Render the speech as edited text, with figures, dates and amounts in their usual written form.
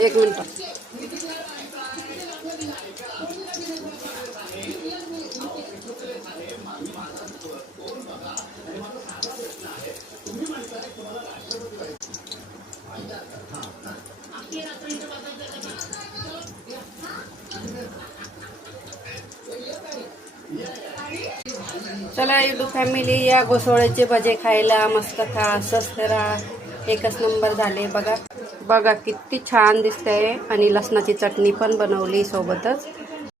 एक मिनिट. चला YouTube family, या घोसाळ्याचे भजे खायला. मस्त खा, असंच करा. एकच नंबर झाले. बघा बघा किती छान दिसतंय. आणि लसणाची चटणी पण बनवली सोबतच.